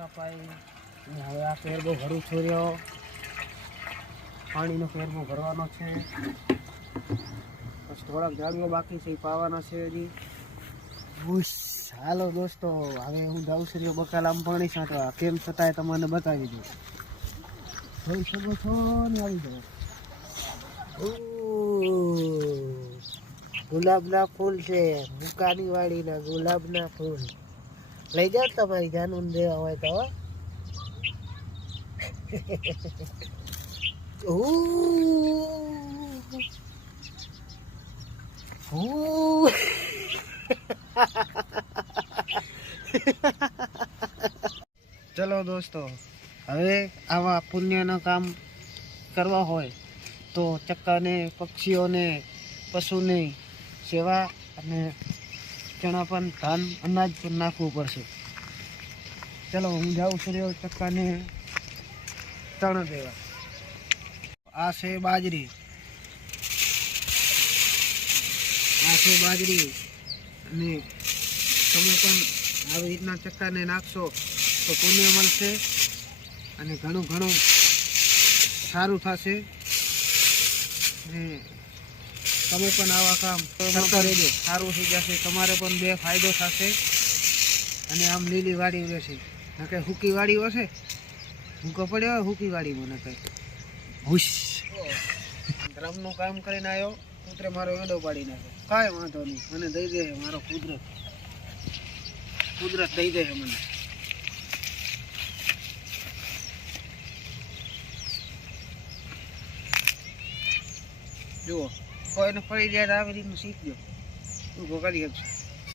સફાઈ અને હવે આ કેરબો ભરું છું રહ્યો. પાણીનો કેરબો ભરવાનો છે. પછી થોડાક ઝાડીઓ બાકી છે એ પાવાના છે હજી. બુશ. હાલો દોસ્તો, હવે હું જાઉં છું રહ્યો બકાલામાં પાણી છાંટવા. કેમ છતાંય તમને બતાવી દઉં. જોઈ શકો છો ને આવી જાઓ. ગુલાબના ફૂલ છે, મુકાની વાડીના ગુલાબના ફૂલ. લઈ જાઓ તમારી જાનું દેવા હોય તો. ચલો દોસ્તો, હવે આવા પુણ્યના કામ કરવા હોય તો ચક્કાને, પક્ષીઓને, પશુની સેવા અને ચણા પણ ધાન અનાજ પણ નાખવું પડશે. ચલો હું જાઉં છું ચક્કાને ચણા દેવા. આ છે બાજરી, અને તમે પણ આવી રીતના ચક્કાને નાખશો તો પુણ્ય મળશે અને ઘણું ઘણું સારું થશે. અને તમે પણ આવા કામ કરતા રહેજો, સારું થઈ જશે. તમારે પણ બે ફાયદો થશે અને આમ લીલી વાડી રહેશે. ન કંઈ સૂકી વાડી હશે, ભૂકો પડ્યો હોય સૂકી વાડીમાં. ન કંઈ હુશ ડ્રમનું કામ કરીને આવ્યો, કૂતરે મારો વેડો પાડી નાખ્યો. કાંઈ વાંધો નહીં, મને દઈ દે મારો કુદરત દઈ દે મને. જુઓ, કોઈને પડી જાય તો આવી રીતનું શીખજો, તું કરી શકશે.